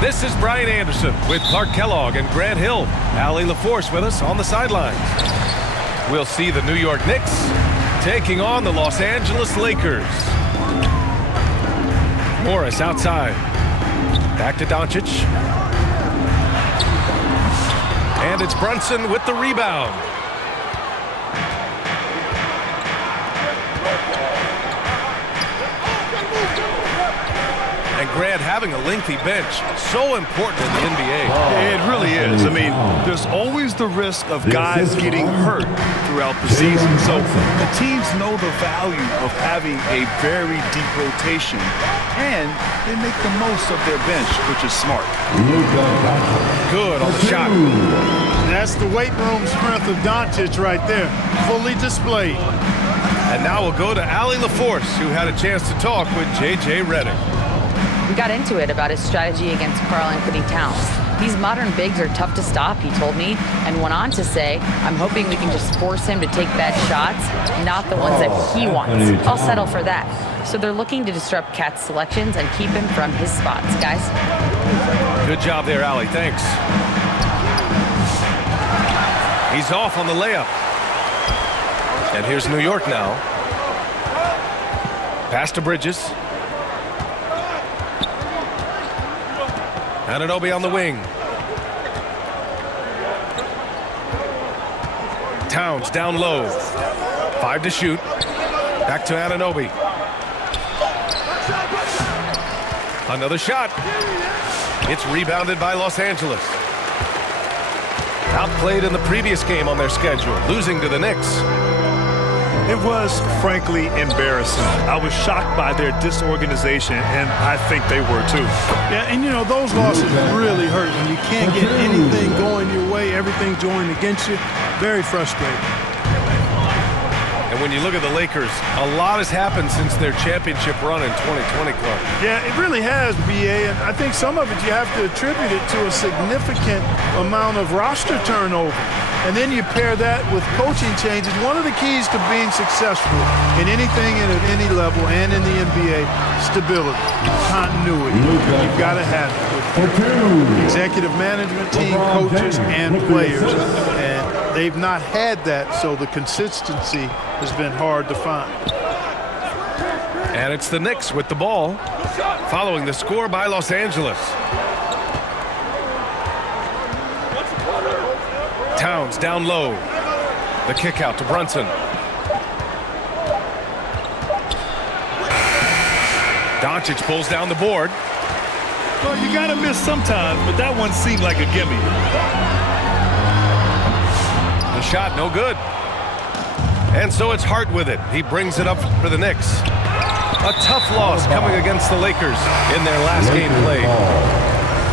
This is Brian Anderson with Clark Kellogg and Grant Hill. Allie LaForce with us on the sidelines. We'll see the New York Knicks taking on the Los Angeles Lakers. Morris outside. Back to Doncic. And it's Brunson with the rebound. And Grant, having a lengthy bench, so important in the NBA. It really is. I mean, there's always the risk of guys getting hurt throughout the season. So the teams know the value of having a very deep rotation, and they make the most of their bench, which is smart. Good on the shot. That's the weight room strength of Doncic right there, fully displayed. And now we'll go to Allie LaForce, who had a chance to talk with J.J. Redick. We got into it about his strategy against Karl Anthony Towns. These modern bigs are tough to stop, he told me, and went on to say, I'm hoping we can just force him to take bad shots, not the ones that he wants. I'll settle for that. So they're looking to disrupt Cat's selections and keep him from his spots, guys. Good job there, Allie. Thanks. He's off on the layup. And here's New York now. Pass to Bridges. Anunoby on the wing. Towns down low. 5 to shoot. Back to Anunoby. Another shot. It's rebounded by Los Angeles. Outplayed in the previous game on their schedule, losing to the Knicks. It was, frankly, embarrassing. I was shocked by their disorganization, and I think they were too. Yeah, and you know, those losses really hurt when you can't get anything going your way, everything's going against you. Very frustrating. And when you look at the Lakers, a lot has happened since their championship run in 2020, Clark. Yeah, it really has, B.A., and I think some of it you have to attribute it to a significant amount of roster turnover. And then you pair that with coaching changes. One of the keys to being successful in anything and at any level and in the NBA, stability, continuity. You've got to have it with executive management team, coaches, and players. And they've not had that, so the consistency has been hard to find. And it's the Knicks with the ball, following the score by Los Angeles. Towns down low. The kick out to Brunson. Doncic pulls down the board. Well, you got to miss sometimes, but that one seemed like a gimme. The shot, no good. And so it's Hart with it. He brings it up for the Knicks. A tough loss coming against the Lakers in their last game played.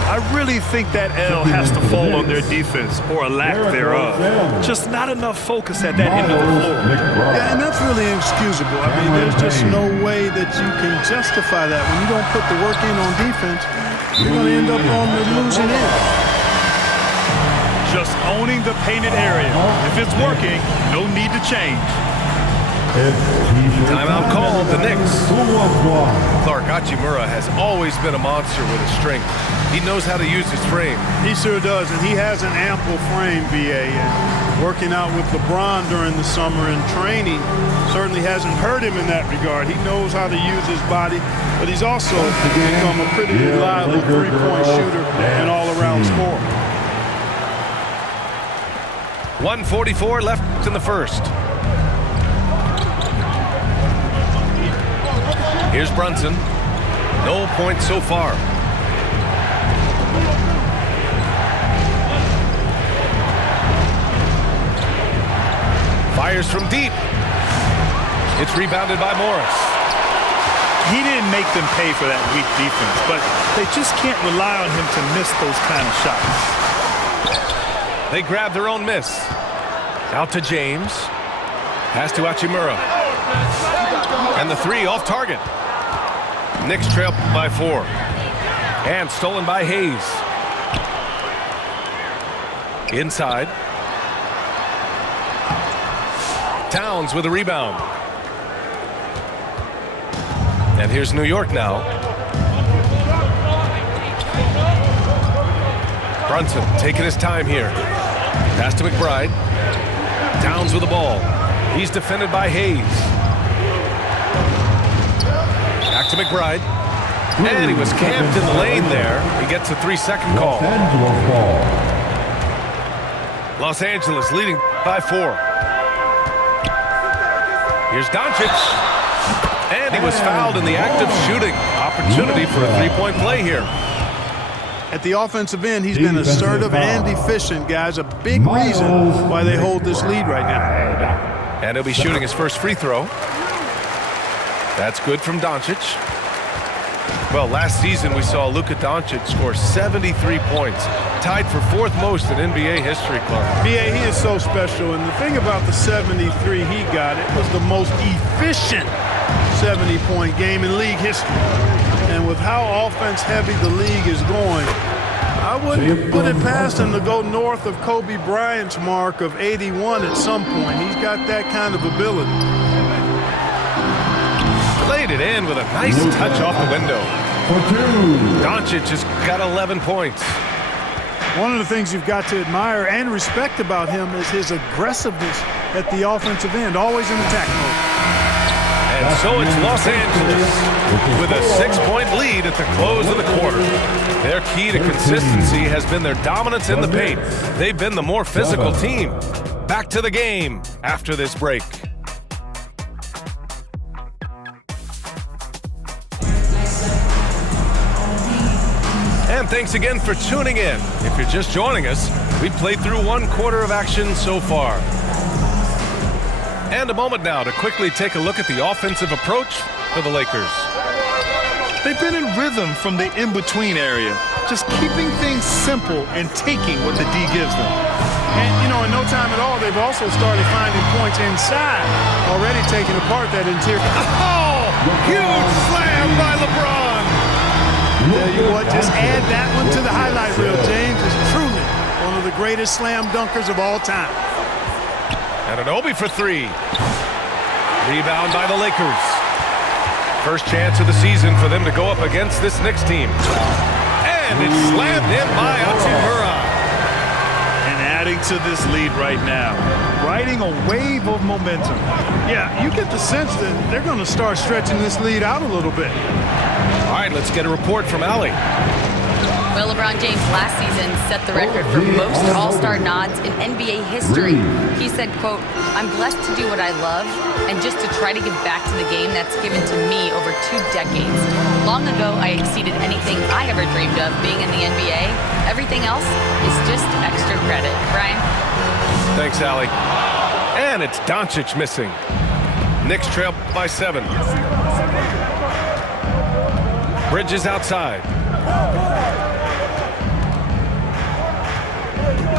I really think that L has to fall on their defense, or a lack thereof. Just not enough focus at that end of the floor. Yeah, and that's really inexcusable. I mean, there's just no way that you can justify that. When you don't put the work in on defense, you're going to end up on the losing end. Just owning the painted area. If it's working, no need to change. Timeout called, the Knicks. Clark, Hachimura has always been a monster with his strength. He knows how to use his frame. He sure does, and he has an ample frame, B.A. And working out with LeBron during the summer and training certainly hasn't hurt him in that regard. He knows how to use his body, but he's also become a pretty reliable three-point shooter and all-around scorer. 1:44 left in the first. Here's Brunson. No points so far. Fires from deep. It's rebounded by Morris. He didn't make them pay for that weak defense, but they just can't rely on him to miss those kind of shots. They grab their own miss. Out to James. Pass to Hachimura. And the three off target. Knicks trail by 4. And stolen by Hayes. Inside. Towns with a rebound. And here's New York now. Brunson taking his time here. Pass to McBride. Downs with the ball. He's defended by Hayes. Back to McBride. And he was camped in the lane there. He gets a 3-second call. Los Angeles leading by 4. Here's Doncic. And he was fouled in the act of shooting. Opportunity for a three-point play here. At the offensive end, he's been assertive and efficient, guys. A big reason why they hold this lead right now. And he'll be shooting his first free throw. That's good from Doncic. Well, last season we saw Luka Doncic score 73 points, tied for 4th most in NBA history, Clark. B.A., he is so special, and the thing about the 73 he got, it was the most efficient 70-point game in league history. And with how offense-heavy the league is going, I wouldn't put it past him to go north of Kobe Bryant's mark of 81 at some point. He's got that kind of ability. Laid it in with a nice touch off the window. Doncic has got 11 points. One of the things you've got to admire and respect about him is his aggressiveness at the offensive end, always in attack mode. And so it's Los Angeles with a 6-point lead at the close of the quarter. Their key to consistency has been their dominance in the paint. They've been the more physical team. Back to the game after this break. And thanks again for tuning in. If you're just joining us, we played through 1 quarter of action so far. And a moment now to quickly take a look at the offensive approach for the Lakers. They've been in rhythm from the in-between area, just keeping things simple and taking what the D gives them. And, you know, in no time at all, they've also started finding points inside, already taking apart that interior. Oh, huge slam by LeBron. Tell you what, just add that one to the highlight reel. James is truly one of the greatest slam dunkers of all time. And Anunoby for 3. Rebound by the Lakers. First chance of the season for them to go up against this Knicks team. And it's slammed in by Hachimura. And adding to this lead right now, riding a wave of momentum. Yeah, you get the sense that they're going to start stretching this lead out a little bit. All right, let's get a report from Allie. Well, LeBron James last season set the record for most All-Star nods in NBA history. He said, quote, "I'm blessed to do what I love and just to try to give back to the game that's given to me over 2 decades. Long ago, I exceeded anything I ever dreamed of being in the NBA. Everything else is just extra credit." Brian? Thanks, Allie. And it's Doncic missing. Knicks trail by 7. Bridges outside.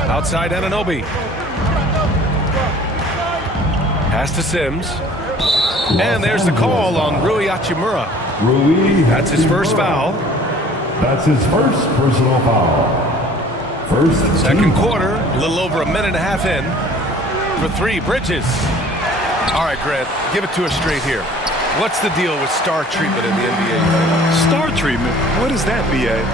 Outside Anunoby. Pass to Sims. And there's the call on Rui Hachimura. That's his first foul. That's his first personal foul. Second quarter, a little over a minute and a half in. For 3, Bridges. All right, Grant, give it to us straight here. What's the deal with star treatment in the NBA? Star treatment? What is that, B.A.?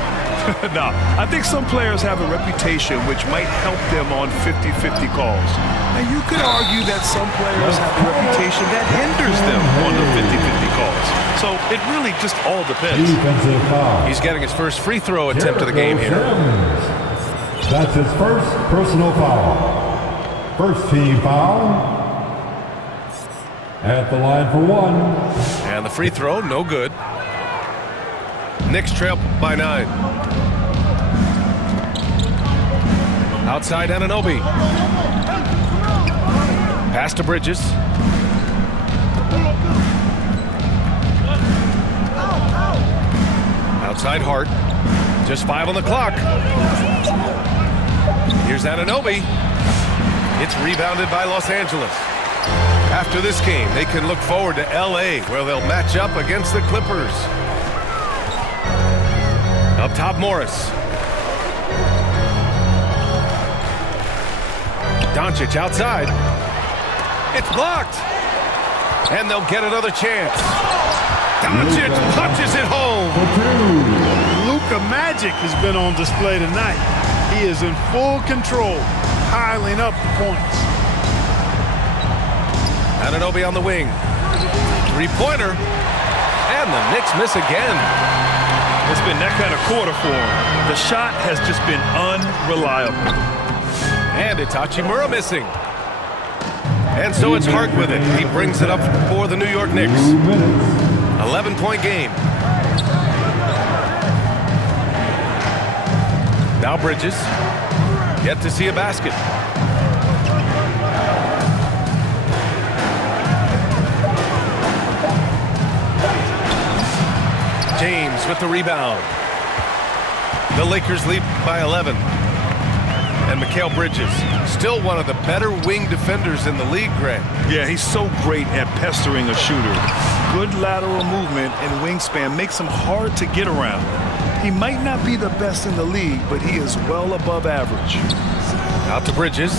No, I think some players have a reputation which might help them on 50-50 calls. And you could argue that some players have a reputation that hinders them on the 50-50 calls. So it really just all depends. He's getting his first free throw attempt of the game here. That's his first personal foul. First team foul. At the line for 1. And the free throw, no good. Knicks trail by 9. Outside Anunoby. Pass to Bridges. Outside Hart. Just 5 on the clock. Here's Anunoby. It's rebounded by Los Angeles. After this game, they can look forward to L.A., where they'll match up against the Clippers. Up top, Morris. Doncic outside. It's blocked. And they'll get another chance. Doncic punches it home. Luka magic has been on display tonight. He is in full control, piling up the points. Anunoby on the wing. Three-pointer. And the Knicks miss again. It's been that kind of quarter for him. The shot has just been unreliable. And it's Hachimura missing. And so it's Hart with it. He brings it up for the New York Knicks. 11-point game. Now Bridges. Yet to see a basket. James with the rebound. The Lakers lead by 11. And Mikal Bridges, still one of the better wing defenders in the league, Greg. Yeah, he's so great at pestering a shooter. Good lateral movement and wingspan makes him hard to get around. He might not be the best in the league, but he is well above average. Out to Bridges.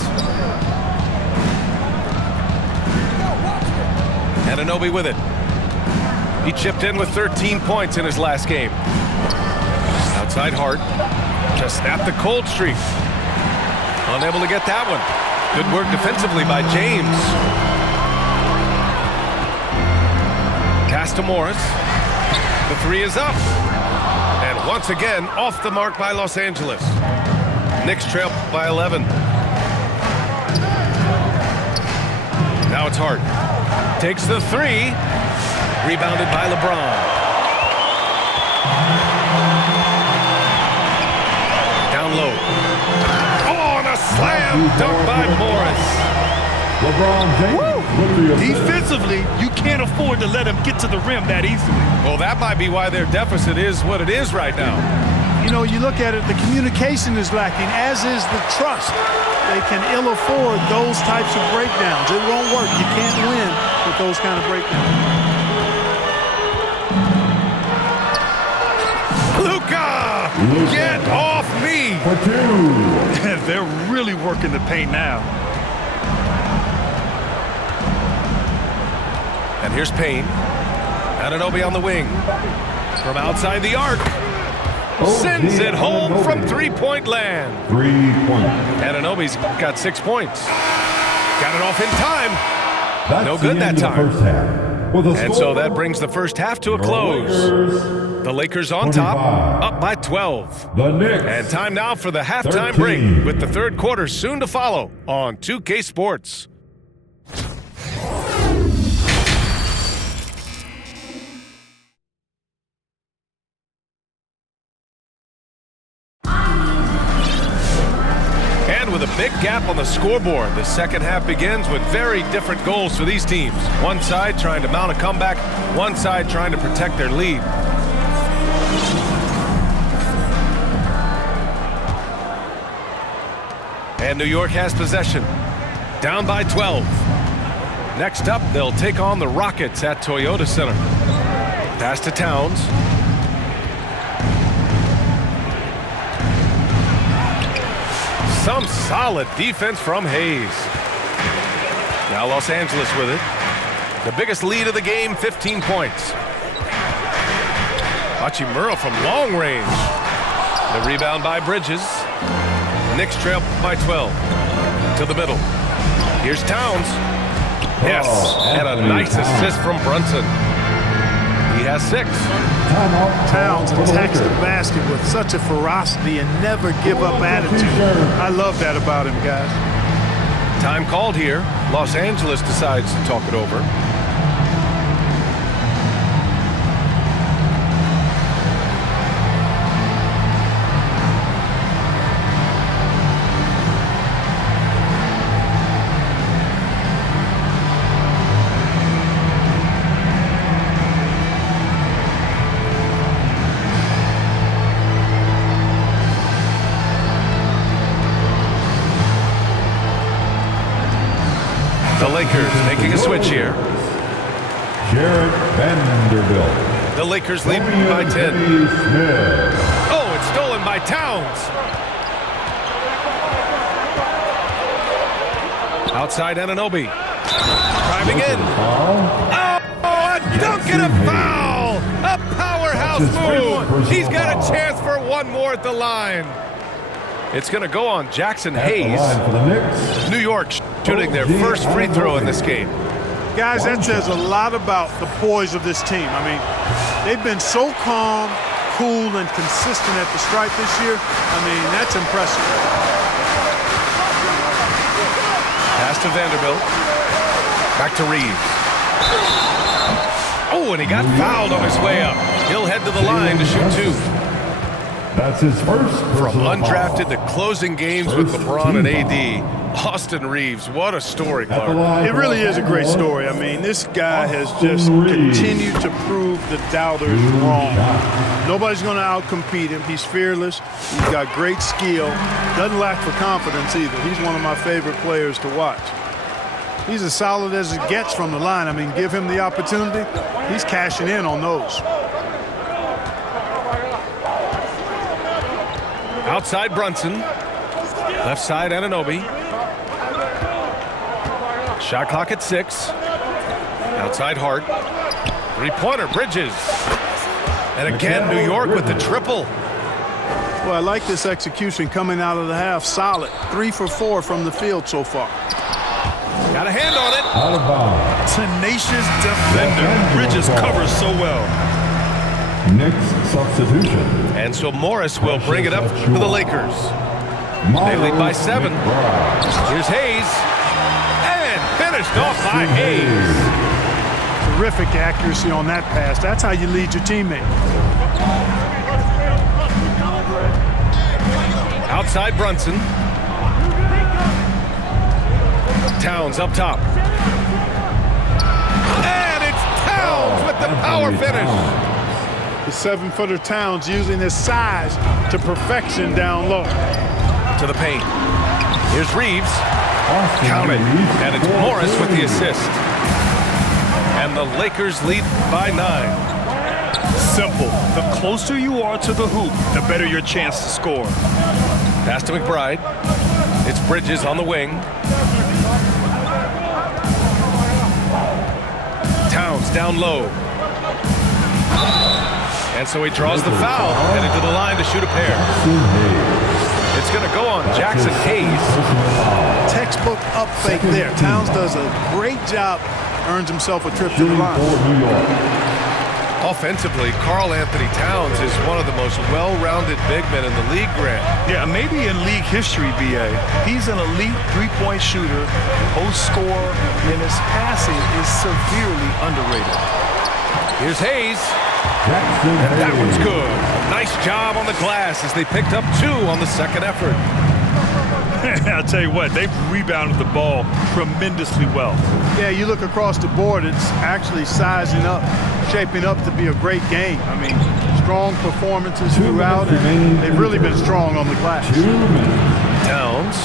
Anunoby with it. He chipped in with 13 points in his last game. Outside Hart to snap the cold streak. Unable to get that one. Good work defensively by James. Pass to Morris. The three is up. And once again, off the mark by Los Angeles. Knicks trail by 11. Now it's Hart. Takes the three. Rebounded by LeBron. Down low. Oh, and a slam dunk by Morris. LeBron James with the assist. Defensively, you can't afford to let him get to the rim that easily. Well, that might be why their deficit is what it is right now. You know, you look at it, the communication is lacking, as is the trust. They can ill afford those types of breakdowns. It won't work. You can't win with those kind of breakdowns. Luka! Get off me! For two. They're really working the paint now. And here's Payne. Anunoby on the wing. From outside the arc. Sends it home from three-point land. 3 points. Anunoby's got 6 points. Got it off in time. That's No good the that end of the time. first half. With a And score so that brings the first half to a close. Lakers, The Lakers on top, 25. up by 12. the Knicks. And time now for the halftime 13. break with the third quarter soon to follow on 2K Sports. And with a big gap on the scoreboard, the second half begins with very different goals for these teams. One side trying to mount a comeback, one side trying to protect their lead. And New York has possession, down by 12. Next up, they'll take on the Rockets at Toyota Center. Pass to Towns. Some solid defense from Hayes. Now Los Angeles with it. The biggest lead of the game, 15 points. Hachimura from long range. The rebound by Bridges. Knicks trail by 12. To the middle. Here's Towns. Yes, and a nice assist from Brunson. He has 6. Towns attacks the basket with such a ferocity and never give up attitude. I love that about him, guys. Time called here. Los Angeles decides to talk it over. The Lakers making a switch here. Jared Vanderbilt. The Lakers lead by 10. Smith. Oh, it's stolen by Towns. Outside Anunoby. Driving in. Oh, a dunk and a foul! A powerhouse move! He's got a chance for one more at the line. It's going to go on Jackson At the Hayes. line for the Knicks, New York shooting their first free throw in this game. Guys, that says a lot about the poise of this team. I mean, they've been so calm, cool, and consistent at the stripe this year. I mean, that's impressive. Pass to Vanderbilt. Back to Reeves. Oh, and he got fouled on his way up. He'll head to the line to shoot two. that's his first From personal undrafted to foul. closing games with LeBron and AD, Austin Reeves, what a story, At the Clark. line It for really is a great Los story. I mean, this guy has Austin just Reeves. continued to prove the doubters wrong. Nobody's going to outcompete him. He's fearless. He's got great skill. Doesn't lack for confidence either. He's one of my favorite players to watch. He's as solid as it gets from the line. I mean, give him the opportunity. He's cashing in on those. Outside Brunson. Left side Anunoby. Shot clock at 6. Outside Hart. Three-pointer Bridges. And again, New York with the triple. Well, I like this execution coming out of the half. Solid. 3 for 4 from the field so far. Got a hand on it. Out of bounds. Tenacious defender. Bridges covers so well. Knicks substitution. And so Morris will bring it up for the Lakers. They lead by 7. Here's Hayes. And finished off by Hayes. Terrific accuracy on that pass. That's how you lead your teammate. Outside Brunson. Towns up top. And it's Towns with the power finish. The 7-footer Towns using his size to perfection down low. To the paint. Here's Reeves. Count it. And it's Morris with the assist. And the Lakers lead by 9. Simple. The closer you are to the hoop, the better your chance to score. Pass to McBride. It's Bridges on the wing. Towns down low. And so he draws the foul, headed to the line to shoot a pair. It's going to go on Jackson Hayes. Textbook up fake there. Towns does a great job, earns himself a trip to the line. Offensively, Karl Anthony Towns is one of the most well-rounded big men in the league, Grant. Yeah, maybe in league history, B.A. He's an elite three-point shooter, post scorer, and his passing is severely underrated. Here's Hayes. And that one's good. Nice job on the glass as they picked up 2 on the second effort. I'll tell you what, they've rebounded the ball tremendously well. Yeah, you look across the board, it's actually sizing up, shaping up to be a great game. I mean, strong performances throughout, and they've really been strong on the glass. Towns.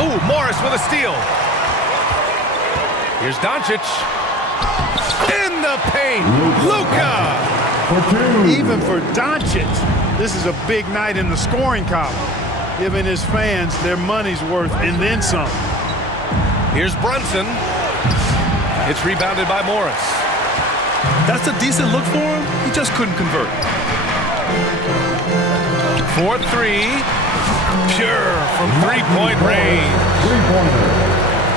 Oh, Morris with a steal. Here's Doncic. In the paint, Luka. Even for Doncic, this is a big night in the scoring column, giving his fans their money's worth and then some. Here's Brunson. It's rebounded by Morris. That's a decent look for him. He just couldn't convert. 4-3. Pure from three-point range.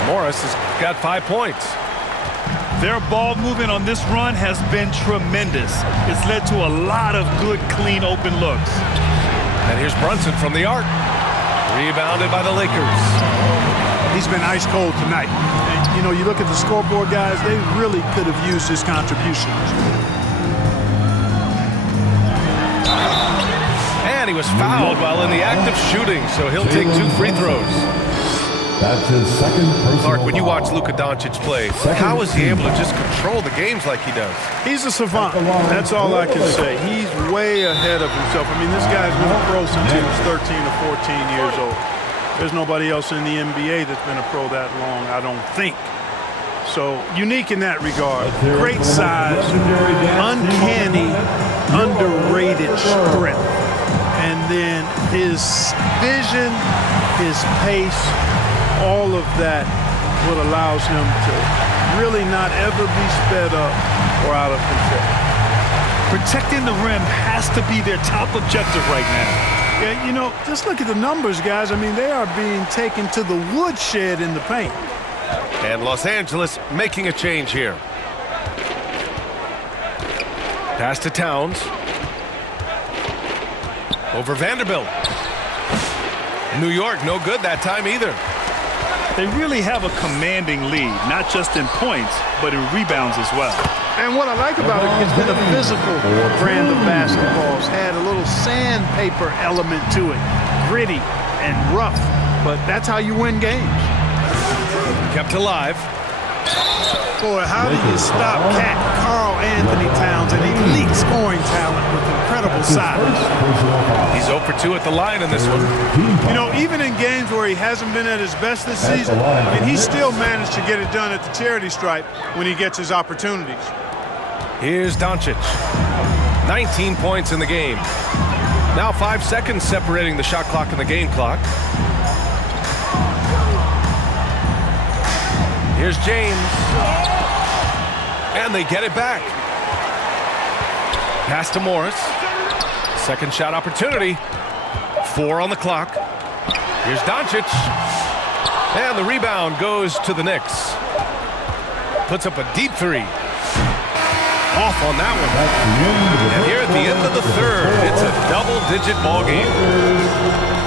Morris has got 5 points. Their ball movement on this run has been tremendous. It's led to a lot of good, clean, open looks. And here's Brunson from the arc. Rebounded by the Lakers. He's been ice cold tonight. And, you know, you look at the scoreboard, guys, they really could have used his contributions. And he was fouled while in the act of shooting, so he'll take 2 free throws. That's his second personal Clark, when you foul. watch Luka Doncic play, how is he able to just control the games like he does? He's a savant. That's all I can say. He's way ahead of himself. I mean, this guy's been a pro since he was 13 or 14 years old. There's nobody else in the NBA that's been a pro that long, I don't think. So, unique in that regard. Great size, uncanny, underrated strength. And then his vision, his pace, all of that what allows him to really not ever be sped up or out of control. Protecting the rim has to be their top objective right now. Yeah, you know, just look at the numbers, guys. I mean, they are being taken to the woodshed in the paint. And Los Angeles making a change here. Pass to Towns. Over Vanderbilt. New York, no good that time either. They really have a commanding lead, not just in points, but in rebounds as well. And what I like about it, it's been a physical brand of basketball. It's had a little sandpaper element to it. Gritty and rough, but that's how you win games. Kept alive. Boy, how do you stop Cat Karl Anthony Towns, an elite scoring talent with incredible size? He's 0 for 2 at the line in this one. You know, even in games where he hasn't been at his best this season, and he still managed to get it done at the charity stripe when he gets his opportunities. Here's Doncic. 19 points in the game. Now 5 seconds separating the shot clock and the game clock. Here's James. And they get it back. Pass to Morris. Second shot opportunity. 4 on the clock. Here's Doncic. And the rebound goes to the Knicks. Puts up a deep 3. Off on that one. And here at the end of the third, it's a double-digit ball game.